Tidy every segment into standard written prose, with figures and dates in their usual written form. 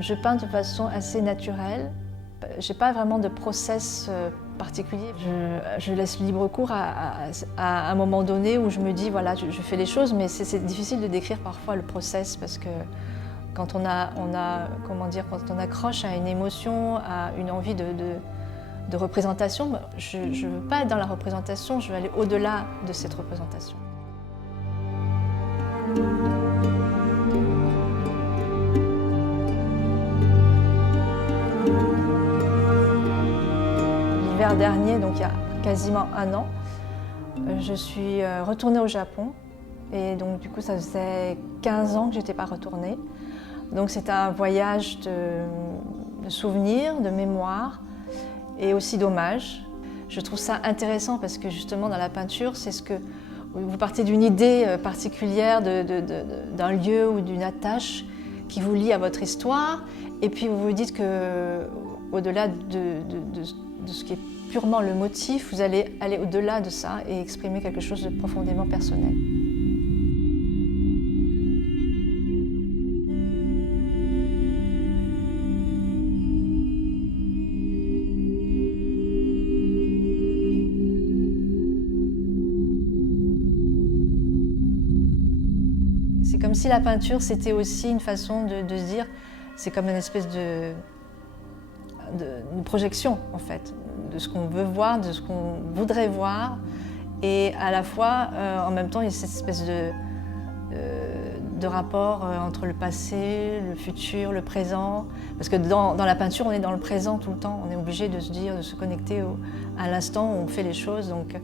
Je peins de façon assez naturelle. Je n'ai pas vraiment de process particulier. Je laisse libre cours à un moment donné où je me dis, voilà, je fais les choses, mais c'est difficile de décrire parfois le process parce que quand comment dire, quand on accroche à une émotion, à une envie de représentation, je ne veux pas être dans la représentation, je veux aller au-delà de cette représentation. L'hiver dernier, donc il y a quasiment un an, je suis retournée au Japon et donc du coup ça faisait 15 ans que je n'étais pas retournée. Donc c'est un voyage de souvenirs, de mémoire et aussi d'hommage. Je trouve ça intéressant parce que justement dans la peinture, c'est ce que vous partez d'une idée particulière d'un lieu ou d'une attache qui vous lie à votre histoire et puis vous vous dites que au-delà de ce qui est purement le motif, vous allez aller au-delà de ça et exprimer quelque chose de profondément personnel. C'est comme si la peinture, c'était aussi une façon de se dire, c'est comme une espèce de projection en fait, de ce qu'on veut voir, de ce qu'on voudrait voir. Et à la fois, en même temps, il y a cette espèce de rapport entre le passé, le futur, le présent. Parce que dans la peinture, on est dans le présent tout le temps. On est obligé de se dire, de se connecter à l'instant où on fait les choses. Donc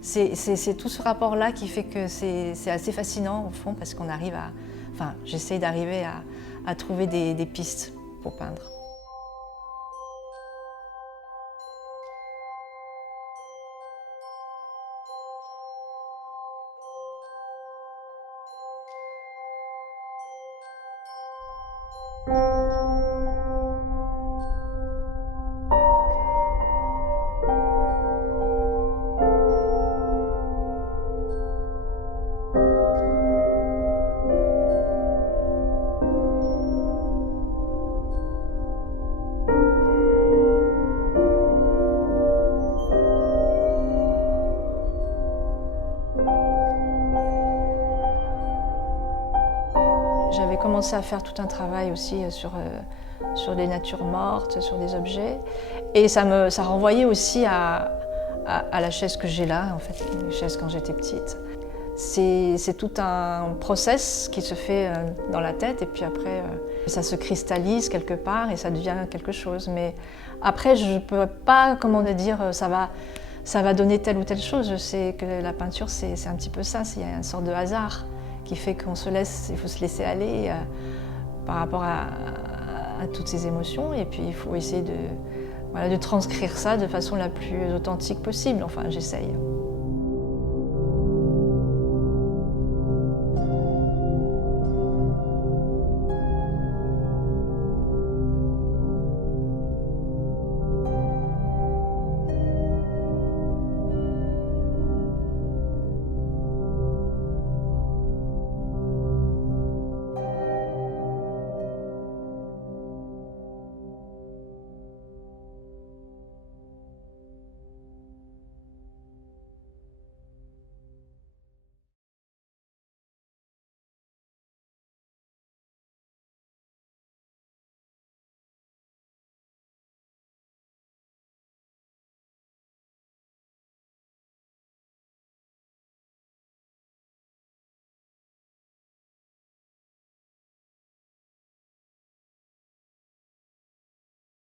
c'est tout ce rapport-là qui fait que c'est assez fascinant au fond, parce qu'on arrive à... Enfin, j'essaye d'arriver à trouver des pistes pour peindre. J'avais commencé à faire tout un travail aussi sur des natures mortes, sur des objets. Et ça renvoyait aussi à la chaise que j'ai là, en fait, une chaise quand j'étais petite. C'est tout un process qui se fait dans la tête et puis après ça se cristallise quelque part et ça devient quelque chose. Mais après je ne peux pas, comment dire, ça va donner telle ou telle chose. Je sais que la peinture c'est un petit peu ça, il y a une sorte de hasard qui fait qu'il faut se laisser aller par rapport à toutes ces émotions et puis il faut essayer de transcrire ça de façon la plus authentique possible. Enfin, j'essaye.